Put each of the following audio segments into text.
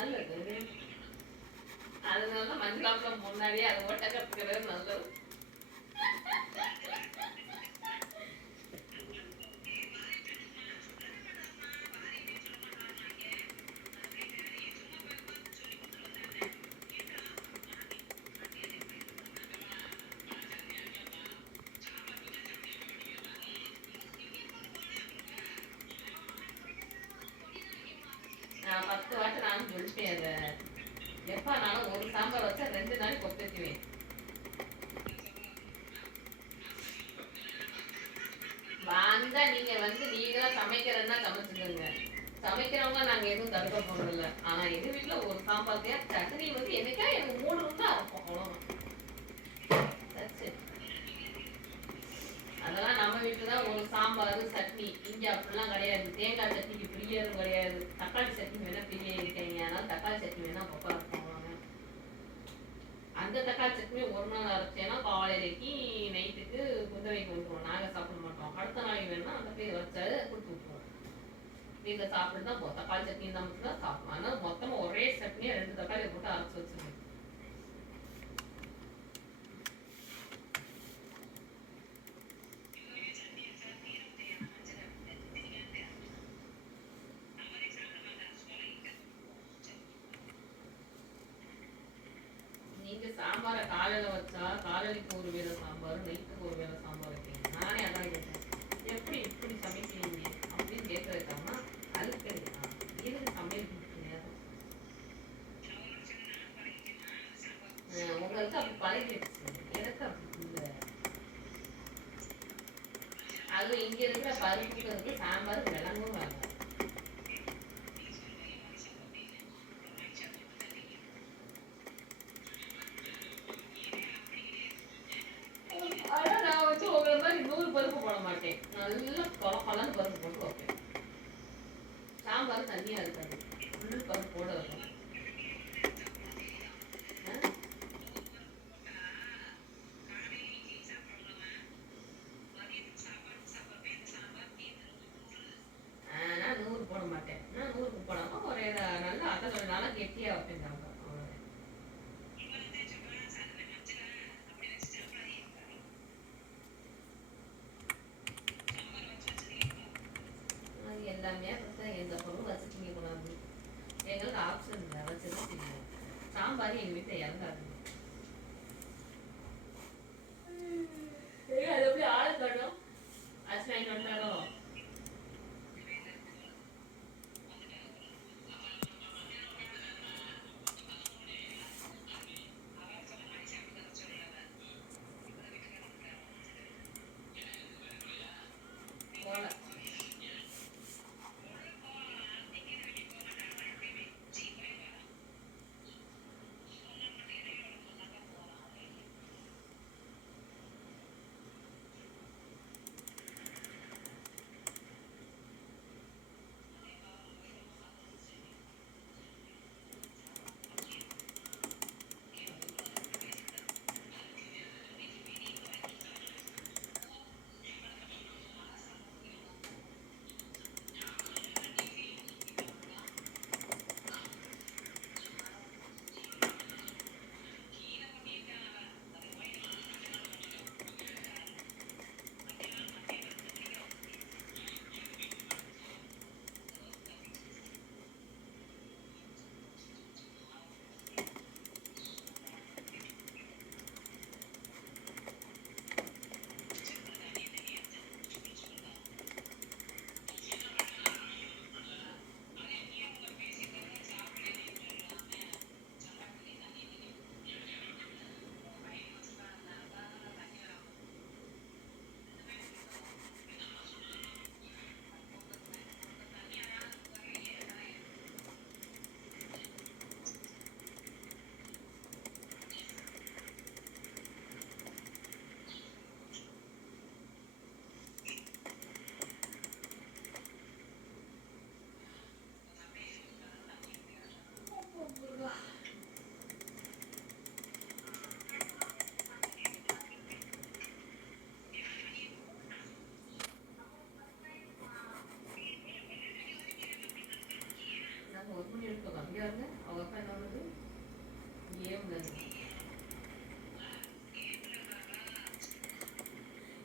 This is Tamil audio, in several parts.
நல்லது. அதனால மஞ்சள் முன்னாடியே அதை ஓட்ட கற்றுக்கிறது நல்லது. நான் 10 வாட்டி நானும் சொல்லிட்டேன். அதை எப்பா நானும் ஒரு சாம்பார் வச்சா 2 நாளைக்கு கொப்பேற்றுவேன். வந்தா நீங்க நீங்களா சமைக்கிறதுனா சமைச்சுக்கோங்க. சமைக்கிறவங்க நாங்க எதுவும் தடுக்க போறதில்ல. ஆனா எங்க வீட்டுல ஒரு சாம்பார்த்தையா சட்னி என்னைக்கா எனக்கு 3 இருந்தா அரைப்போம், அவ்வளவுதான். That's it. அதெல்லாம் நம்ம வீட்டுலதான் ஒரு சாம்பார் சட்னி. இங்க அப்படிலாம் கிடையாது. தேங்காய் சட்னிக்கு பிரியரும் கிடையாது. தக்காளி சட்னி வேணா பிரிய இருக்காங்க. அதனால தக்காளி சட்னி வேணா பப்பா இருப்பாங்க. அந்த தக்காளி சட்னி ஒரு நாள் அரைச்சேன்னா காலையிலைக்கு நைட்டுக்கு குந்தவைக்கு வந்துருவோம். நாங்க சாப்பிட மாட்டோம். அடுத்த நாளைக்கு வேணா அந்த பேர் வச்சாது கொடுத்து விட்டுருவோம். வீட்டில் சாப்பிட்டு தான் போவோம். தக்காளி சட்னி தான் மட்டும் தான் சாப்பிடுவோம். ஆனால் மொத்தமாக ஒரே சட்னியை 2 தக்காளியை போட்டு அரைச்சி வச்சிருக்கேன். நீங்க சாம்பாரை காலையில வச்சா காலையிக்கு ஒரு வேளை சாம்பார், நைட்டுக்கு ஒரு வேளை சாம்பார் வைப்பீங்க. நானே அதான் கேட்டேன், எப்படி இப்படி சமைக்கிறீங்க அப்படின்னு கேட்கறதுக்காம அழுக்கடிக்கா இதுக்கு சமையல் நேரம் உங்களுக்கு அப்படி பழகிடுச்சு. எனக்கு அப்படி இல்லை. அதுவும் இங்க இருக்கிற பருப்புக்கு சாம்பார் விளங்கும் வேண்டாம். அதான் நான் உங்களை மாதிரி 100 பருப்பு போட மாட்டேன். நல்லா பழம் பருப்பு போட்டு வைப்பேன். சாம்பார் தண்ணியா இருக்காது. ஃபுல் பருப்பு போட வைப்பேன். நான் 100 போட மாட்டேன். நான் 100 போடாம ஒரு நல்லா அதை நல்லா கெட்டியா வைப்பேன் சாம்பார். எல்லாமே அப்படித்தான். எந்த பொருளும் வச்சு திங்க கூடாது. எங்களுக்கு ஆப்ஷன் இல்லை, வச்சுதான் திங்க. சாம்பார் எங்க வீட்டில் இறங்காது. அது எப்படி ஆளு காட்டும் அரிசி வாங்கிட்டு வந்தாலும் போல. பண்ணிட்டு உட்காந்து பாருங்க அவங்க அப்பா என்ன பண்ணுது கேம்ல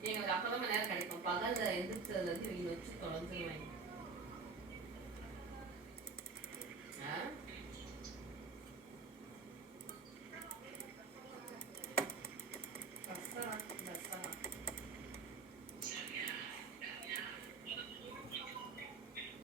எங்களுக்கு அப்பதான் நேரம் கிடைக்கும் பகல்ல எந்திரிச்சதுல இருந்து இவங்க வச்சு தொலைஞ்சிருவாங்க